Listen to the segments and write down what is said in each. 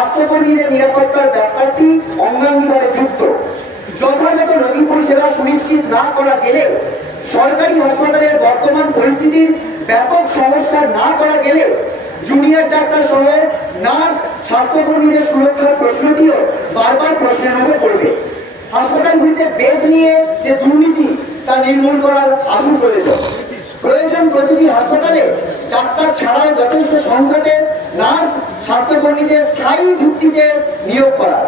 স্বাস্থ্যকর্মীদের নিরাপত্তার ব্যাপারটি অঙ্গাঙ্গিভাবে যুক্ত। যথাযথ রোগী পরিষেবা সুনিশ্চিত না করা গেলে, সরকারি হাসপাতালের বর্তমান পরিস্থিতির ব্যাপক সংস্কার না করা গেলে জুনিয়র ডাক্তার সহ নার্স স্বাস্থ্যকর্মীদের সুরক্ষার প্রশ্নটিও বারবার প্রশ্নের মুখে পড়বে। হাসপাতালগুলিতে বেড নিয়ে যে দুর্নীতি তা নির্মূল করার আসল প্রয়োজন প্রতিটি হাসপাতালে ডাক্তার ছাড়াও যথেষ্ট সংখ্যাতে নার্স স্বাস্থ্যকর্মীদের স্থায়ী ভিত্তিতে নিয়োগ করা।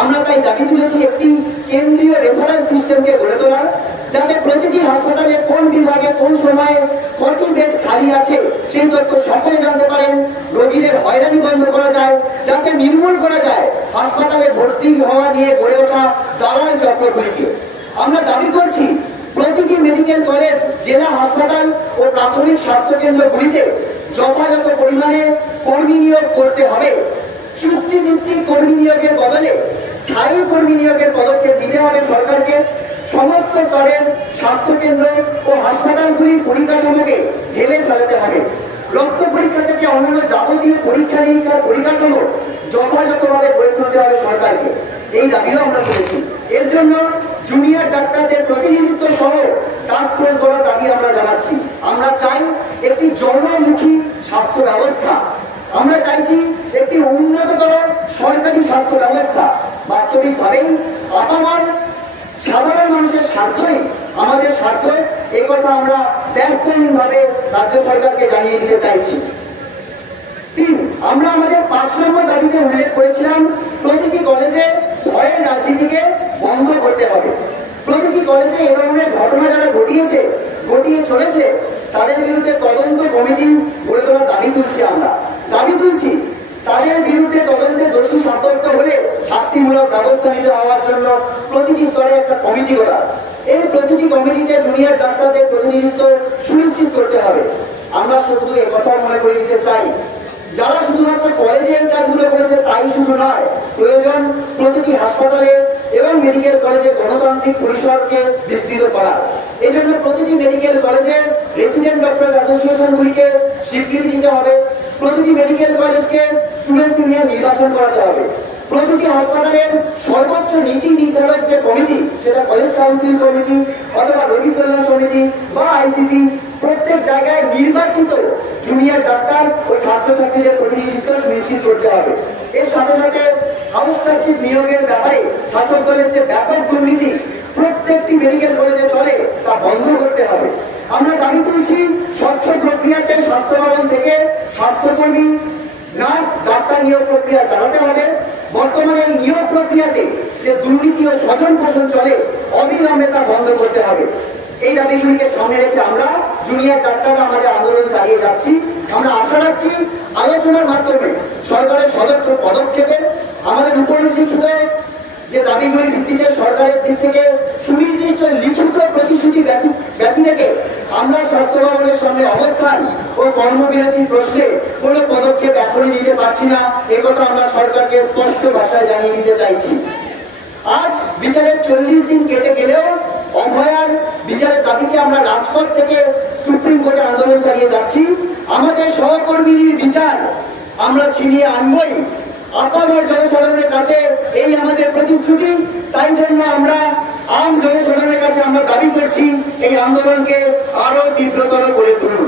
আমরা তাই দাবি তুলেছি একটি কেন্দ্রীয় রেফারেল সিস্টেমকে গড়ে তোলার, যাতে প্রতিটি হাসপাতালে কোন বিভাগে কোন সময়ে কত বেড খালি আছে সেই তথ্য সকলে জানতে পারেন। রোগীদের হয়রানি বন্ধ করা যায়, যাতে নির্মূল করা যায় হাসপাতালে ভর্তি হওয়া নিয়ে গড়ে ওঠা দালাল চক্রগুলিকে। আমরা দাবি করছি প্রতিটি মেডিকেল কলেজ, জেলা হাসপাতাল ও প্রাথমিক স্বাস্থ্য কেন্দ্রগুলিতে যথাযথ পরিমাণে কর্মী নিয়োগ করতে হবে। চুক্তিভিত্তিক কর্মী নিয়োগের বদলে স্থায়ী কর্মী নিয়োগের পদক্ষেপ নিতে হবে সরকারকে। সমস্ত স্তরের স্বাস্থ্য কেন্দ্র ও হাসপাতালগুলির পরিকাঠামোকে ঢেলে সাজাতে হবে। রক্ত পরীক্ষা থেকে অন্যান্য যাবতীয় পরীক্ষা নিরীক্ষার পরিকাঠামো যথাযথভাবে গড়ে তুলতে হবে সরকারকে। এই দাবিও আমরা করেছি। এর জন্য জুনিয়র ডাক্তারদের প্রতিনিধিত্ব সহ টাস্ক ফোর্স গড়ার দাবি আমরা জানাচ্ছি। আমরা চাই একটি জনমুখী স্বাস্থ্য ব্যবস্থা। আমরা চাইছি একটি উন্নততর সরকারি স্বাস্থ্য ব্যবস্থা। বাস্তবিকভাবেই আপামর সাধারণ মানুষের স্বার্থই আমাদের স্বার্থ, একথা আমরা ব্যর্থহীনভাবে রাজ্য সরকারকে জানিয়ে দিতে চাইছি। 3, আমরা আমাদের 5 নম্বর দাবিতে উল্লেখ করেছিলাম প্রতিটি কলেজে ভয়ের রাজনীতিকে বন্ধ করতে হবে। প্রতিটি কলেজে এ ধরনের ঘটনা যারা ঘটিয়ে চলেছে তাদের বিরুদ্ধে তদন্ত কমিটি গড়ে তোলার দাবি তুলছি। আমরা দাবি তুলছি তাদের বিরুদ্ধে তদন্তে দোষী সাব্যস্ত হলে শাস্তিমূলক ব্যবস্থা নিতে হওয়ার জন্য প্রতিটি স্তরে একটা কমিটি করা। এই প্রতিটি কমিটিতে জুনিয়র ডাক্তারদের প্রতিনিধিত্ব সুনিশ্চিত করতে হবে। আমরা শুধু একথা মনে করে দিতে চাই, যারা শুধুমাত্র কলেজে এই কাজগুলো করেছে তাই শুধু নয়, প্রয়োজন প্রতিটি হাসপাতালে এবং মেডিকেল কলেজে গণতান্ত্রিক পরিসরকে বিস্তৃত করা। এই জন্য প্রতিটি মেডিকেল কলেজে রেসিডেন্ট ডক্টর অ্যাসোসিয়েশনগুলিকে স্বীকৃতি দিতে হবে। প্রতিটি মেডিকেল কলেজকে স্টুডেন্টস ইউনিয়ন নির্বাচন করাতে হবে। প্রতিটি হাসপাতালের সর্বোচ্চ নীতি নির্ধারক যে কমিটি, সেটা কলেজ কাউন্সিল কমিটি অথবা রোগী কল্যাণ সমিতি বা আইসিসি, প্রত্যেক জায়গায় নির্বাচিত জুনিয়র ডাক্তার ও ছাত্রছাত্রীদের প্রতিনিধিত্ব সুনিশ্চিত করতে হবে। এর সাথে সাথে হাউস টার্চিপ নিয়োগের ব্যাপারে শাসক দলের যে ব্যাপক দুর্নীতি প্রত্যেকটি মেডিকেল কলেজে চলে তা বন্ধ করতে হবে। আমরা দাবি তুলছি স্বচ্ছ প্রক্রিয়াতে স্বাস্থ্য ভবন থেকে স্বাস্থ্যকর্মী, নার্স, ডাক্তার নিয়োগ প্রক্রিয়া চালাতে হবে। বর্তমানে এই নিয়োগ প্রক্রিয়াতে যে দুর্নীতি ও স্বজন পোষণ চলে অবিলম্বে তা বন্ধ করতে হবে। এই দাবিগুলিকে সামনে রেখে আমরা জুনিয়র ডাক্তাররা আমাদের আন্দোলন চালিয়ে যাচ্ছি। আমরা আশা রাখছি আলোচনার মাধ্যমে সরকারের সদর্থ পদক্ষেপে আমাদের উপরিলিখিত যে দাবিগুলির ভিত্তিতে সরকারের দিক থেকে সুনির্দিষ্ট লিখিত প্রতিশ্রুতি ব্যতি রেখে আমরা স্বাস্থ্য ভবনের সামনে অবস্থান ও কর্মবিরতির প্রশ্নে কোনো পদক্ষেপ এখনই নিতে পারছি না, একথা আমরা সরকারকে স্পষ্ট ভাষায় জানিয়ে দিতে চাইছি। আজ বিচারের 40 দিন কেটে গেলেও অভয়ার বিচারের দাবিতে আমরা রাজপথ থেকে সুপ্রিম কোর্টে আন্দোলন চালিয়ে যাচ্ছি। আমাদের সহকর্মীর বিচার আমরা ছিনিয়ে আনবই। আপামর জনসাধারণের কাছে এই আমাদের প্রতিশ্রুতি। তাই জন্য আমরা আম জনসাধারণের কাছে আমরা দাবি করছি এই আন্দোলনকে আরো তীব্রতর করে তুলুন।